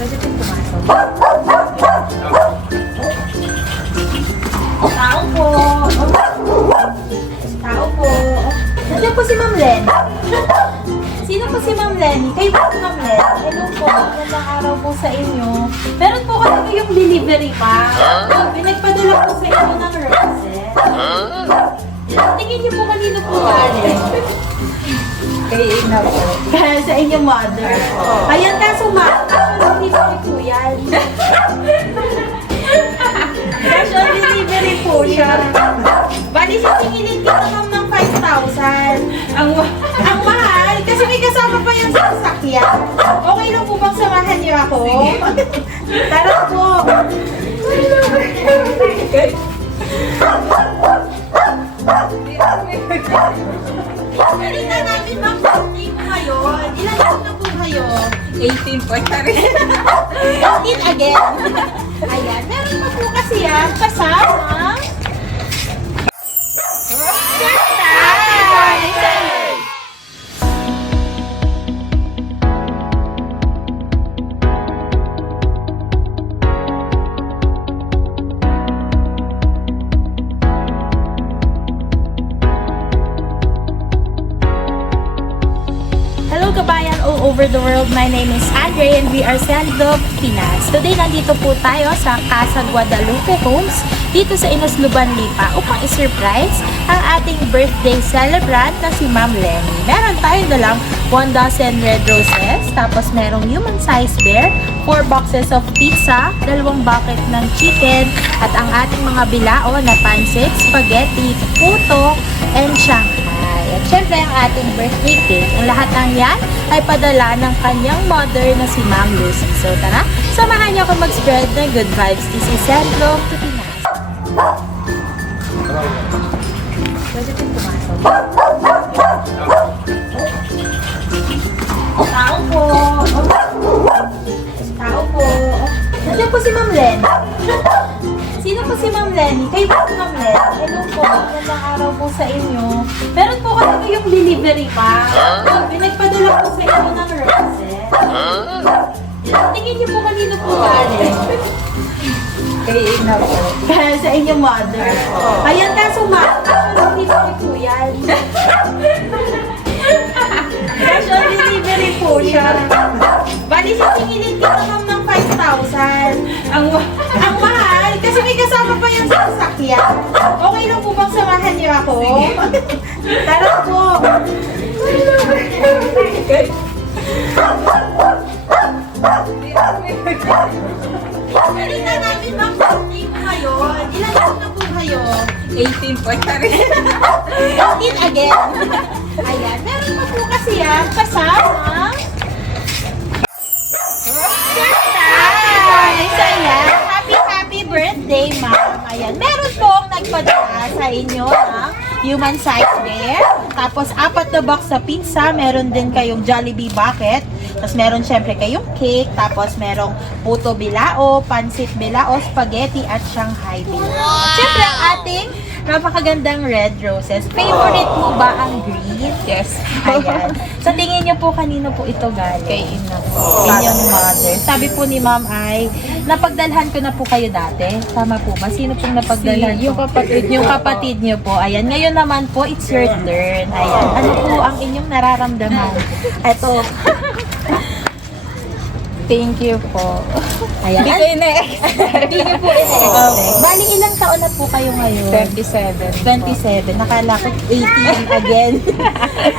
Pwede pong pumasok. Tao po. Tao po. Nandiyan po si Ma'am Len. Sino po si Ma'am Len? Kayo po si Ma'am Len. Hello po. Magandang araw po sa inyo. Meron po kasi kayong delivery pa. Pinagpadala po sa inyo ng roses. Tingin niyo po kanino po galing. Kay Ina po. Sa inyong mother. Ayan, kaso delivery po yan. Cash on delivery po siya. Bali, sisingilin kita ma'am ng 5,000. Ang mahal, kasi may kasama pa yan sa sasakyan. Okay lang po bang samahan niyo ako? Tara po. Balita namin ma'am, birthday mo ngayon. Ilan taon na po kayo? 18 po siya rin. 18 again. Ayan, meron pa po kasi yan kasama. Surprise! Hello kabayan all over the world, my name is Andre and we are Sandlog, Pinas. Today nandito po tayo sa Casa Guadalupe Homes dito sa Inusluban, Lipa upang i-surprise ang ating birthday celebrant na si Ma'am Lenny. Meron tayo dalang 1 dozen red roses, tapos merong human size bear, 4 boxes of pizza, 2 bucket ng chicken, at ang ating mga bilao na pancit, spaghetti, puto, and Shanghai. At syempre ang ating birthday cake. Ang lahat ng yan ay padala ng kanyang mother na si Ma'am Lucy. So tara, samahan niyo ako mag-spread ng good vibes. This is Sandlog to Pinas. Pwede pong pumasok. Tao po. Tao po. Nandiyan po si Ma'am Len. Sino po si Ma'am Lenny? Kayo po si Ma'am Len. Hello po. Magandang araw po sa inyo. Meron po kasi kayong delivery pa. Pinagpadala po sa inyo ng roses. Tingin niyo po kanino po galing. Kay Ina po. Sa inyong mother. Ayan, kaso delivery po yan. Cash on delivery po siya. Bali, sisingilin kita ma'am ng 5,000. Ang mahal, kasi may kasama pa yan sa sasakyan. Okay lang po bang samahan niyo ako? Tara po. Balita namin ma'am, birthday mo ngayon. Ilan taon na po kayo? 18 po siya rin. 18 again. Ayan, meron pa po kasi yan kasama. Surprise! Ayan, happy birthday ma'am. Ayan, meron pong nagpadala sa inyo ng human size bear. Tapos 4 na box sa pizza. Meron din kayong Jollibee bucket. Tapos meron syempre kayong cake. Tapos merong puto bilao, pansit bilao, spaghetti at Shanghai bilao. At syempre ang ating napakagandang red roses. Favorite mo ba ang green? Yes. Ayan. Sa tingin niyo po, kanino po ito galing? Kay Ina po. Inyong mother. Sabi po ni ma'am ay, napagdalhan ko na po kayo dati. Tama po ba? Sino pong napagdalhan Yung po? kapatid Yung kapatid niyo po. Ayan. Ngayon naman po, it's your turn. Ayan. Ano po ang inyong nararamdaman? Ito. Thank you po. Ayan. Hindi ko ina-expect. Hindi niyo po ina-expect. Bali, ilang taon na po kayo ngayon? 27. 27. Nakala ko 18 again.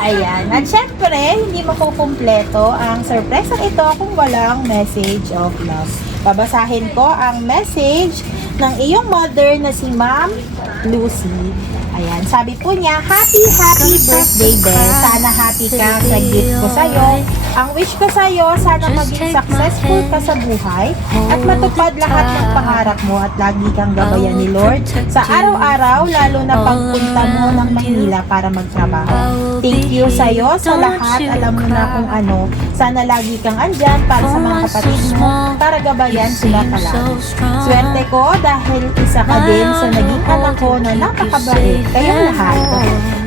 Ayan. At syempre, hindi makukumpleto ang surprise ito kung walang message of love. Babasahin ko ang message ng iyong mother na si Ma'am Lucy. Ayan, sabi po niya, happy birthday, Belle. Sana happy ka sa gift ko sa'yo. Ang wish ko sa'yo, sana maging successful ka sa buhay at matupad lahat ng pangarap mo at lagi kang gabayan ni Lord sa araw-araw, lalo na pagpunta mo ng Maynila para magtrabaho. Thank you sa'yo sa lahat. Alam mo na kung ano. Sana lagi kang andyan para sa mga kapatid mo para gabayan sila palagi. Swerte ko dahil isa ka din sa naging anak ko na napakabait. Kayong lahat.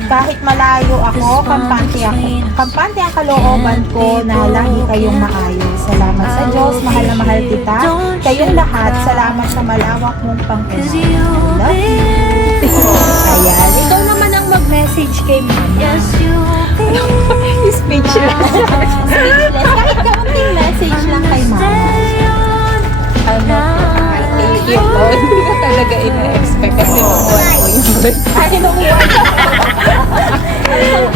Kahit malayo ako, kampante ako. Kampante ang kalooban ko na lagi kayong maayos. Salamat sa Diyos, mahal na mahal kita. Kayong lahat, salamat sa malawak mong pangkunan. Love you. Ayan. Ikaw naman ang mag-message kay mama. Speechless. Speechless. Kahit kaunting message lang kay mama. Ano? Thank you po. Hindi ko talaga ina-expect kasi mamuha ko yung birthday. Ay, nakuha.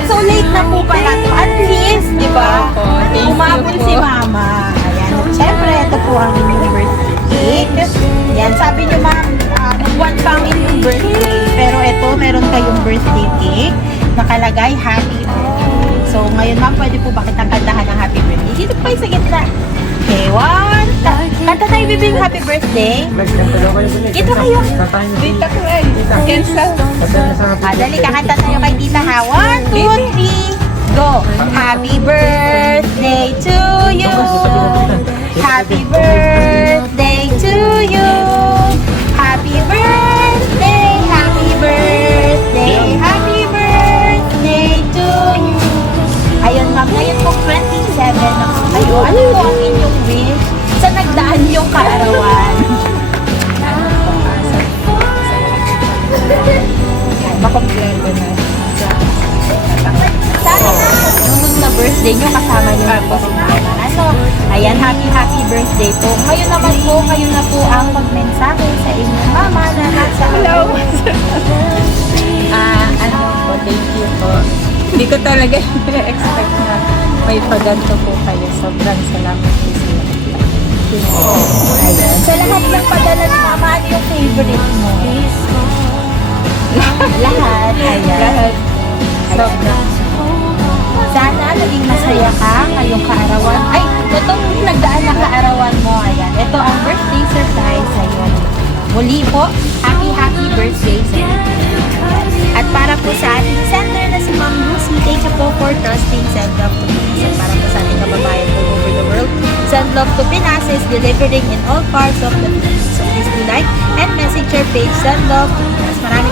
So late na po pala to. At least, di ba? Opo, thank you Umabot po. si mama. Ayan. At syempre, ito po ang inyong birthday cake. Yan, sabi niyo ma'am, buwan pa ang inyong birthday. Pero ito, meron kayong birthday cake. Nakalagay, happy birthday. So ngayon ma'am, pwede po ba kitang kantahan ng happy birthday? Dito po kayo sa gitna. Okay, one. Kanta tayo bibing happy birthday. Dito kayo. Dita ko ay. Cancel. Dali, kakanta tayo kay tita ha. 1, 2, 3, go! Happy birthday to you! Happy birthday to you! Happy birthday! Happy birthday! Happy birthday to you! Ayun ma'am, ngayon po 27 na po kayo. Ano po ang inyong wish sa nagdaan yung kaarawan? Makompleto na. Sana yung na birthday nyo kasama nyo po si mama. Ano? Ayan, happy birthday po. Ngayon naman po, kayo na po ang magmensahe sa inyong mama na nasa Hello. Ano po, thank you po. Hindi ko talaga ina-expect na may paganto po kayo. Sobrang salamat po sa inyo. Ayan. Sa lahat ng padala ni mama, ano yung favorite mo? Lahat. Ayan. Lahat. Sobrang. Sana naging masaya ka ngayong kaarawan. Ay, itong nagdaan na kaarawan mo. Ayan. Ito ang birthday surprise sa'yo. Muli po, happy birthday sa iyo. At para po sa ating sender na si Ma'am Lucy, thank you po for trusting Send Love to Pinas. At para po sa ating kababayan all over the world, Send Love to Pinas is delivering in all parts of the Philippines. So please do like and message your page, Send Love to Pinas. Maraming